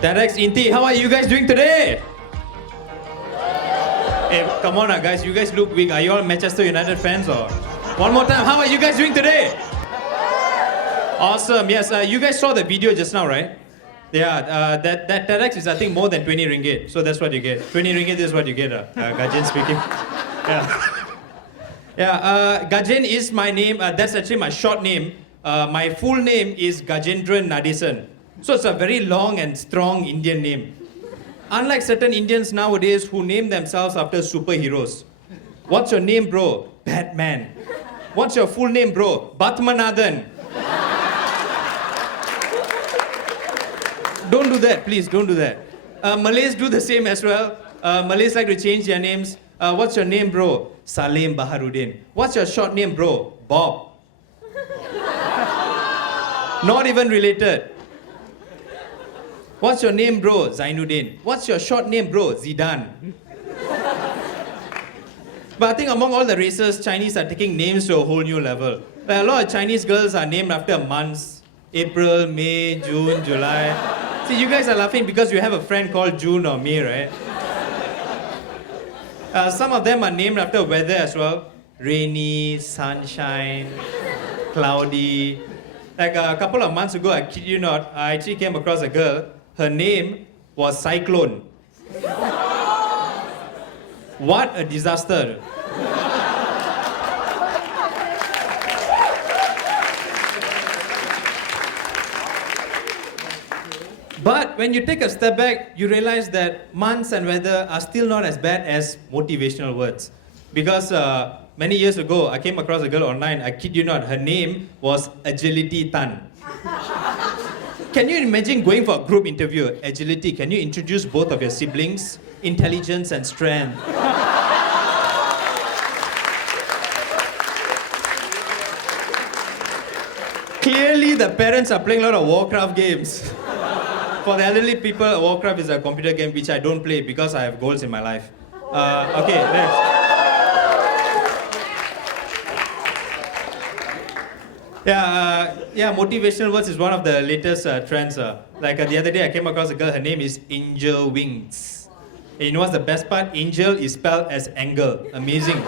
TEDxINTIIU, how are you guys doing today? Hey, come on guys, you guys look weak. Are you all Manchester United fans or? One more time, how are you guys doing today? Awesome, yes, you guys saw the video just now, right? Yeah, that TEDx is I think more than 20 ringgit, so that's what you get. 20 ringgit is what you get, Gajen speaking. Yeah, Gajen is my name, that's actually my short name. My full name is Gajen Nad. So it's a very long and strong Indian name. Unlike certain Indians nowadays who name themselves after superheroes. What's your name, bro? Batman. What's your full name, bro? Batmanathan. Don't do that, please, don't do that. Malays do the same as well. Malays like to change their names. What's your name, bro? Salim Baharuddin. What's your short name, bro? Bob. Not even related. What's your name, bro? Zainuddin. What's your short name, bro? Zidane. But I think among all the races, Chinese are taking names to a whole new level. Like a lot of Chinese girls are named after months. April, May, June, July. See, you guys are laughing because you have a friend called June or May, right? Some of them are named after weather as well. Rainy, sunshine, cloudy. Like a couple of months ago, I kid you not, I actually came across a girl. Her name was Cyclone. What a disaster. But when you take a step back, you realize that months and weather are still not as bad as motivational words. Because many years ago, I came across a girl online, I kid you not, her name was Agility Tan. Can you imagine going for a group interview? Agility, can you introduce both of your siblings? Intelligence and strength. Clearly, the parents are playing a lot of Warcraft games. For the elderly people, Warcraft is a computer game which I don't play because I have goals in my life. Okay, next. Yeah, motivational words is one of the latest trends. Like the other day, I came across a girl, her name is Angel Wings. And you know what's the best part? Angel is spelled as angle. Amazing.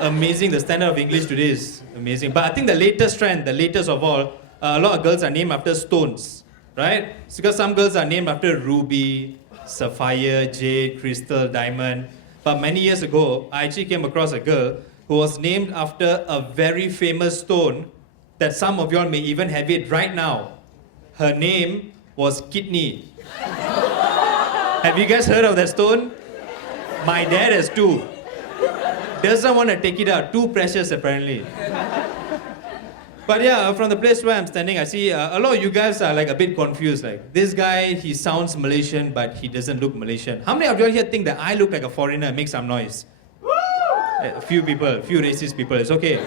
Amazing, the standard of English today is amazing. But I think the latest trend, the latest of all, a lot of girls are named after stones, right? It's because some girls are named after ruby, sapphire, jade, crystal, diamond. But many years ago, I actually came across a girl who was named after a very famous stone that some of y'all may even have it right now. Her name was kidney. Have you guys heard of that stone? My dad has two. Doesn't want to take it out, too precious apparently. But yeah, from the place where I'm standing, I see a lot of you guys are like a bit confused. Like, this guy, he sounds Malaysian, but he doesn't look Malaysian. How many of y'all here think that I look like a foreigner? Make some noise. A few people, a few racist people, it's okay.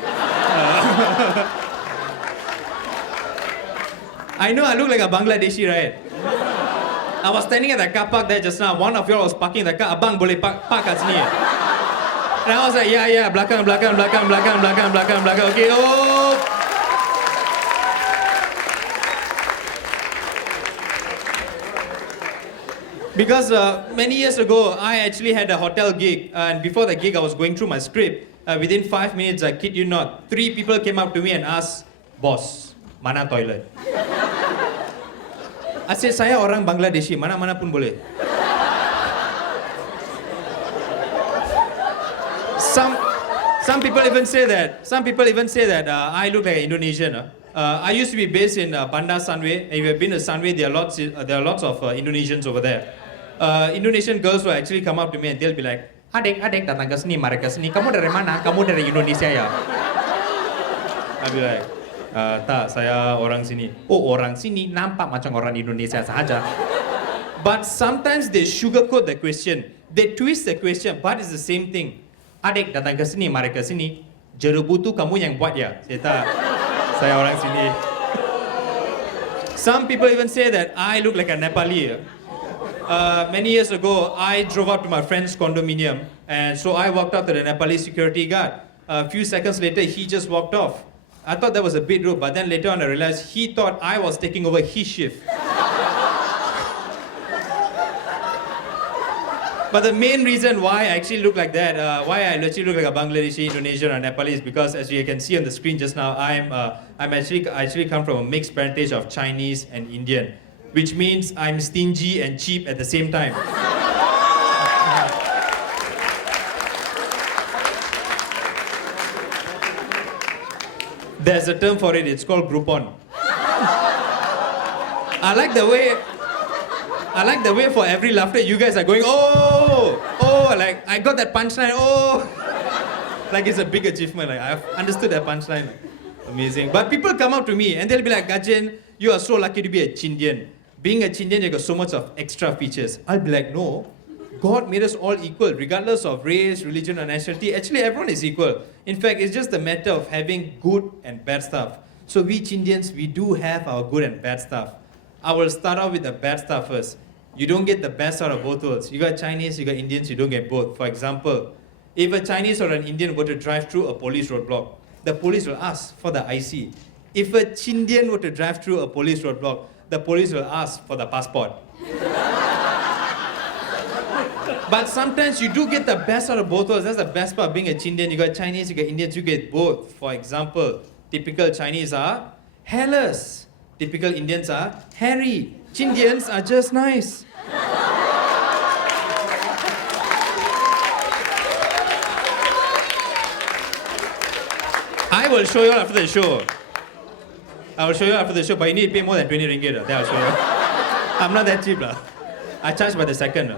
I know I look like a Bangladeshi, right? I was standing at the car park there just now. One of y'all was parking the car. Abang boleh park kat sini. And I was like, yeah, belakang. Okay, oh. Because many years ago, I actually had a hotel gig, and before the gig, I was going through my script. Within 5 minutes, I kid you not, 3 people came up to me and asked, "Boss, mana toilet?" I said, "Saya orang Bangladeshi, mana-mana pun boleh." Some people even say that. I look like an Indonesian. I used to be based in Bandar Sunway. If you've been to Sunway, there are lots of Indonesians over there. Indonesian girls will actually come up to me and they'll be like, Adek datang ke sini, mari ke sini. Kamu dari mana? Kamu dari Indonesia ya? I'll be like, tak, saya orang sini. Oh, orang sini nampak macam orang Indonesia sahaja. But sometimes they sugarcoat the question. They twist the question, but it's the same thing. Adek datang ke sini, mari ke sini. Jerebutu kamu yang buat ya? Saya tak. Saya orang sini. Some people even say that I look like a Nepali. Many years ago, I drove up to my friend's condominium, and so I walked up to the Nepali security guard. A few seconds later, he just walked off. I thought that was a bit rude, but then later on I realized he thought I was taking over his shift. But the main reason why I actually look like that, why I actually look like a Bangladeshi, Indonesian, or Nepalese, is because as you can see on the screen just now, I'm actually come from a mixed parentage of Chinese and Indian, which means I'm stingy and cheap at the same time. There's a term for it, it's called Groupon. I like the way for every laughter you guys are going, oh, like I got that punchline, oh. Like it's a big achievement, like I've understood that punchline. Amazing. But people come up to me and they'll be like, Gajen, you are so lucky to be a Chindian. Being a Chindian, you got so much of extra features. I'll be like, no, God made us all equal, regardless of race, religion, or nationality. Actually, everyone is equal. In fact, it's just a matter of having good and bad stuff. So we Chindians, we do have our good and bad stuff. I will start off with the bad stuff first. You don't get the best out of both worlds. You got Chinese, you got Indians, you don't get both. For example, if a Chinese or an Indian were to drive through a police roadblock, the police will ask for the IC. If a Chindian were to drive through a police roadblock, the police will ask for the passport. But sometimes you do get the best out of both worlds. That's the best part of being a Chindian. You got Chinese, you got Indians, you get both. For example, typical Chinese are hairless. Typical Indians are hairy. Chindians are just nice. I will show you after the show. But you need to pay more than 20 ringgit. Then I'll show you. I'm not that cheap. I charge by the second.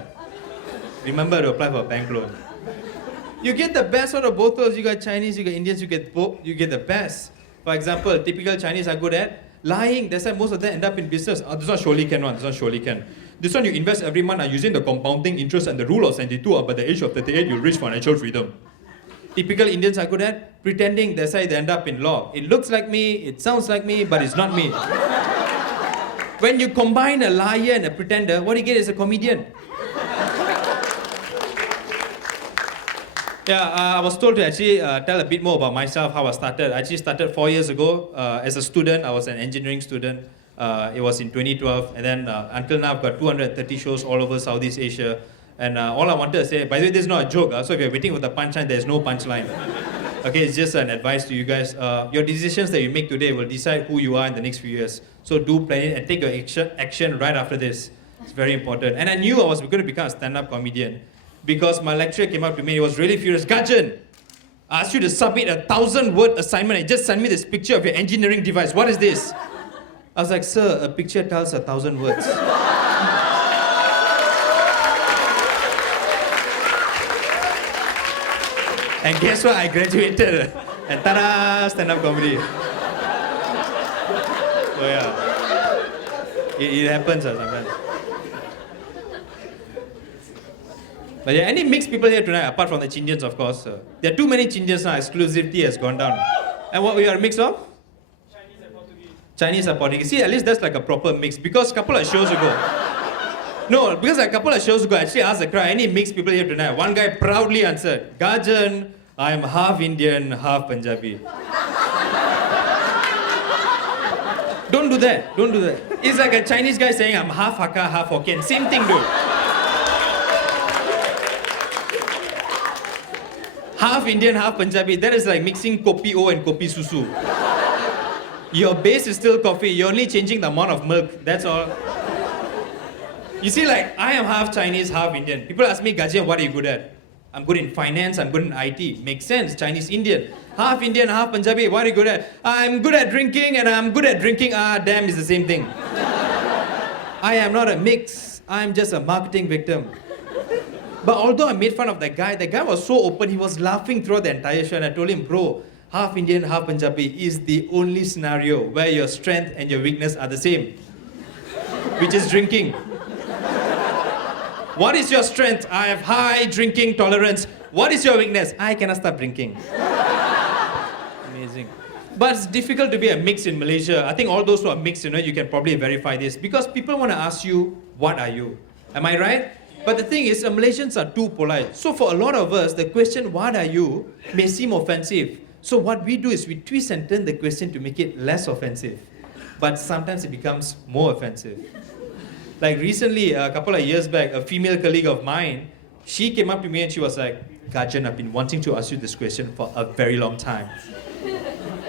Remember to apply for a bank loan. You get the best out of both worlds. You got Chinese, you got Indians, you get both. You get the best. For example, typical Chinese are good at lying. That's why most of them end up in business. This one surely can one. This one surely can. This one you invest every month using the compounding interest and the rule of 72. By the age of 38, you'll reach financial freedom. Typical Indians are good at pretending. That's why they end up in law. It looks like me, it sounds like me, but it's not me. When you combine a liar and a pretender, what you get is a comedian. I was told to actually tell a bit more about myself, how I started. I actually started 4 years ago as a student. I was an engineering student. It was in 2012. And then until now, I've got 230 shows all over Southeast Asia. And all I wanted to say, by the way, this is not a joke. So if you're waiting for the punchline, there's no punchline. Okay, it's just an advice to you guys. Your decisions that you make today will decide who you are in the next few years. So do plan it and take your action right after this. It's very important. And I knew I was going to become a stand-up comedian because my lecturer came up to me. He was really furious. Gajen, I asked you to submit a 1,000-word assignment and just send me this picture of your engineering device. What is this? I was like, sir, a picture tells 1,000 words. And guess what? I graduated. And ta-da! Stand-up comedy. So yeah. It happens sometimes. But yeah, any mixed people here tonight, apart from the Chindians, of course. There are too many Chindians now. Exclusivity has gone down. And what we are a mix of? Chinese and Portuguese. Chinese and Portuguese. See, at least that's like a proper mix. Because a couple of shows ago, I actually asked the crowd, any mixed people here tonight? One guy proudly answered, Gajen, I'm half Indian, half Punjabi. Don't do that. It's like a Chinese guy saying, I'm half Hakka, half Hokkien. Same thing, dude. Half Indian, half Punjabi. That is like mixing kopi O and kopi susu. Your base is still coffee. You're only changing the amount of milk. That's all. You see, like, I am half Chinese, half Indian. People ask me, Gajen, what are you good at? I'm good in finance, I'm good in IT. Makes sense, Chinese, Indian. Half Indian, half Punjabi, what are you good at? I'm good at drinking and I'm good at drinking. Damn, it's the same thing. I am not a mix. I'm just a marketing victim. But although I made fun of the guy was so open, he was laughing throughout the entire show. And I told him, bro, half Indian, half Punjabi is the only scenario where your strength and your weakness are the same. Which is drinking. What is your strength? I have high drinking tolerance. What is your weakness? I cannot stop drinking. Amazing. But it's difficult to be a mix in Malaysia. I think all those who are mixed, you can probably verify this. Because people want to ask you, what are you? Am I right? But the thing is, Malaysians are too polite. So for a lot of us, the question, what are you, may seem offensive. So what we do is we twist and turn the question to make it less offensive. But sometimes it becomes more offensive. Like recently, a couple of years back, a female colleague of mine She came up to me and she was like, Gajen, I've been wanting to ask you this question for a very long time.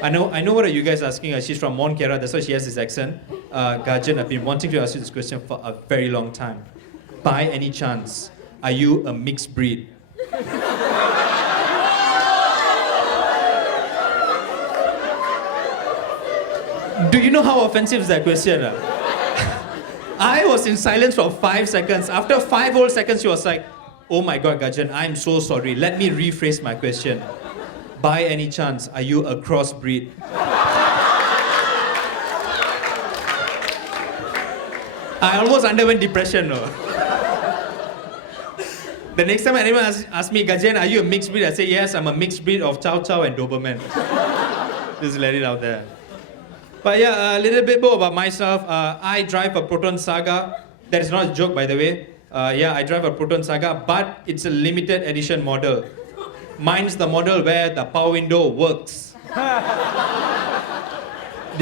I know what are you guys asking her. She's from Mont Kiara, that's why she has this accent. Gajen, I've been wanting to ask you this question for a very long time. By any chance, are you a mixed breed? Do you know how offensive is that question? I was in silence for 5 seconds. After 5 whole seconds, she was like, oh my God, Gajen, I'm so sorry. Let me rephrase my question. By any chance, are you a crossbreed? I almost underwent depression. No? The next time anyone asks me, Gajen, are you a mixed breed? I say, yes, I'm a mixed breed of Chow Chow and Doberman. Just let it out there. But yeah, a little bit more about myself. I drive a Proton Saga. That is not a joke, by the way. I drive a Proton Saga, but it's a limited edition model. Mine's the model where the power window works. There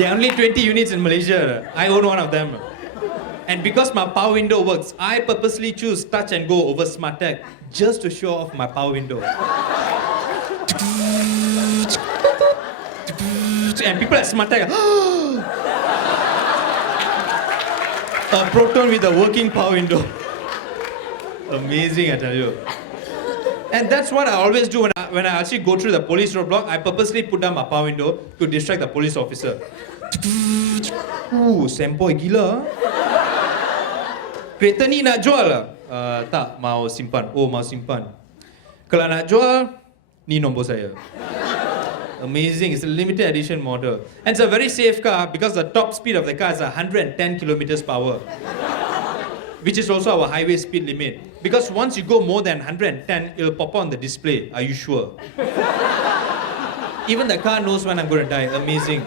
are only 20 units in Malaysia. I own one of them. And because my power window works, I purposely choose touch and go over smart tech just to show off my power window. And people at smart tech, a Proton with a working power window. Amazing, I tell you. And that's what I always do when I actually go through the police roadblock. I purposely put down my power window to distract the police officer. Sempoi gila. Kereta ni nak jual? Tak, mau simpan. Oh, mau simpan. Kalau nak jual, ni nombor saya. Amazing, it's a limited edition model. And it's a very safe car because the top speed of the car is 110 kilometers per hour. Which is also our highway speed limit. Because once you go more than 110, it'll pop on the display. Are you sure? Even the car knows when I'm going to die. Amazing.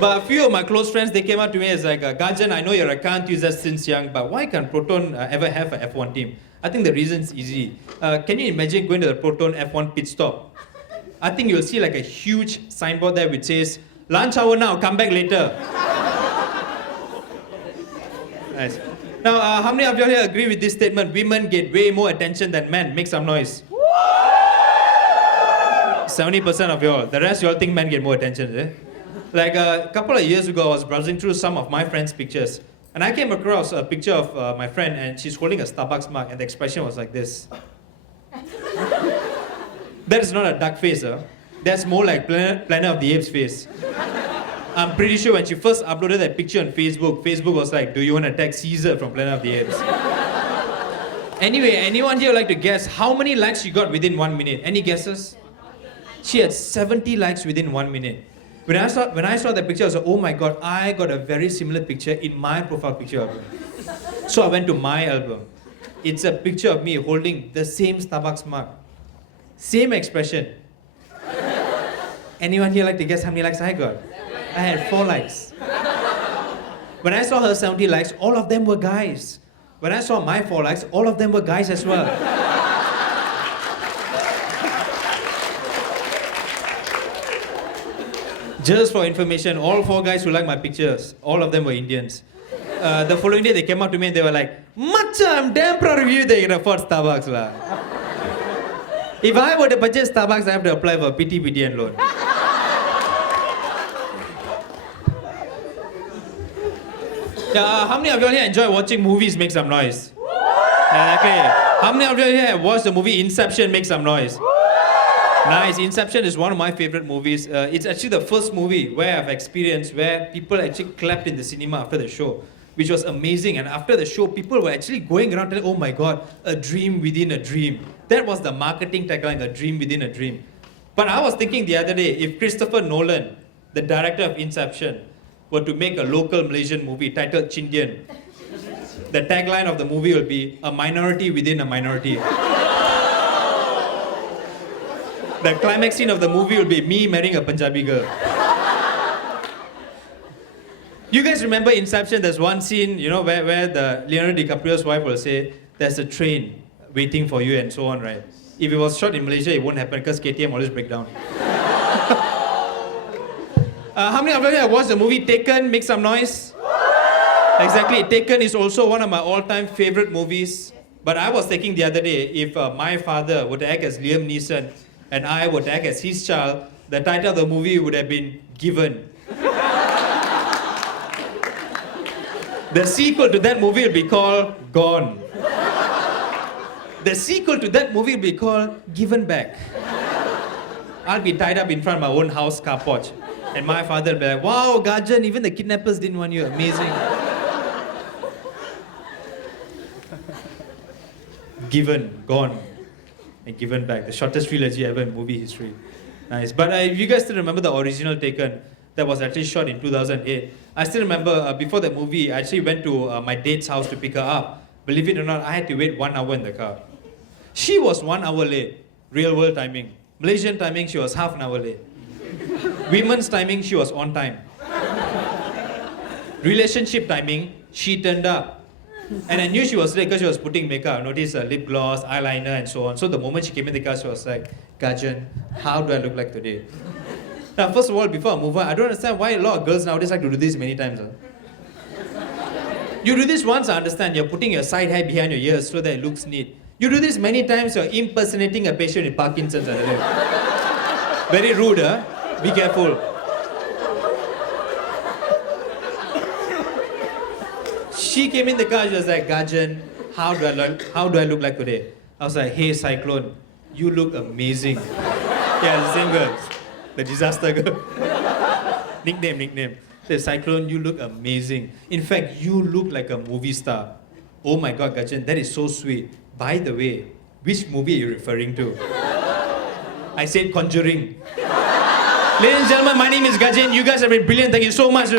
But a few of my close friends, they came up to me as like, Gajen, I know you're a car enthusiast since young, but why can't Proton ever have an F1 team? I think the reason's easy. Can you imagine going to the Proton F1 pit stop? I think you'll see like a huge signboard there which says, lunch hour now, come back later. Nice. Now, how many of you here agree with this statement? Women get way more attention than men. Make some noise. 70% of you all. The rest you all think men get more attention, eh? Like a couple of years ago, I was browsing through some of my friends' pictures. And I came across a picture of my friend and she's holding a Starbucks mug and the expression was like this. That is not a duck face, huh? That's more like Planet of the Apes face. I'm pretty sure when she first uploaded that picture on Facebook, Facebook was like, do you want to tag Caesar from Planet of the Apes? Anyway, anyone here like to guess how many likes she got within 1 minute? Any guesses? She had 70 likes within 1 minute. When I saw that picture, I was like, oh my God, I got a very similar picture in my profile picture album. So I went to my album. It's a picture of me holding the same Starbucks mug. Same expression. Anyone here like to guess how many likes I got? I had 4 likes. When I saw her 70 likes, all of them were guys. When I saw my 4 likes, all of them were guys as well. Just for information, all 4 guys who liked my pictures, all of them were Indians. The following day, they came up to me and they were like, Macha, I'm damn proud of you that you can afford Starbucks. La. If I were to purchase Starbucks, I have to apply for a PTPTN loan. Yeah, how many of you here enjoy watching movies? Make some noise. Okay. How many of you here have watched the movie Inception? Make some noise. Nice. Inception is one of my favorite movies. It's actually the first movie where I've experienced where people actually clapped in the cinema after the show, which was amazing. And after the show, people were actually going around telling, oh my God, a dream within a dream. That was the marketing tagline, a dream within a dream. But I was thinking the other day, if Christopher Nolan, the director of Inception, were to make a local Malaysian movie titled Chindian, the tagline of the movie will be, a minority within a minority. The climax scene of the movie will be me marrying a Punjabi girl. You guys remember Inception? There's one scene, you know, where the Leonardo DiCaprio's wife will say, there's a train waiting for you and so on, right? If it was shot in Malaysia, it won't happen because KTM always break down. How many of you have watched the movie Taken? Make some noise. Exactly. Taken is also one of my all-time favorite movies. But I was thinking the other day, if my father would act as Liam Neeson and I would act as his child, the title of the movie would have been Given. The sequel to that movie will be called Gone. The sequel to that movie will be called Given Back. I'll be tied up in front of my own house car porch. And my father will be like, wow, Gajen, even the kidnappers didn't want you. Amazing. Given, Gone, and Given Back. The shortest trilogy ever in movie history. Nice. But if you guys still remember the original Taken, that was actually shot in 2008. I still remember before the movie, I actually went to my date's house to pick her up. Believe it or not, I had to wait 1 hour in the car. She was 1 hour late, real world timing. Malaysian timing, she was half an hour late. Women's timing, she was on time. Relationship timing, she turned up. And I knew she was late because she was putting makeup. I noticed lip gloss, eyeliner, and so on. So the moment she came in the car, she was like, Gajen, how do I look like today? Now, first of all, before I move on, I don't understand why a lot of girls nowadays like to do this many times. You do this once, I understand. You're putting your side hair behind your ears so that it looks neat. You do this many times, you're impersonating a patient with Parkinson's. Very rude, huh? Be careful. She came in the car, she was like, Gajen, how do I look like today? I was like, hey, Cyclone, you look amazing. Yeah, the same girl. The disaster girl. Nickname. The Cyclone, you look amazing. In fact, you look like a movie star. Oh my God, Gajen, that is so sweet. By the way, which movie are you referring to? I said Conjuring. Ladies and gentlemen, my name is Gajen. You guys have been brilliant. Thank you so much.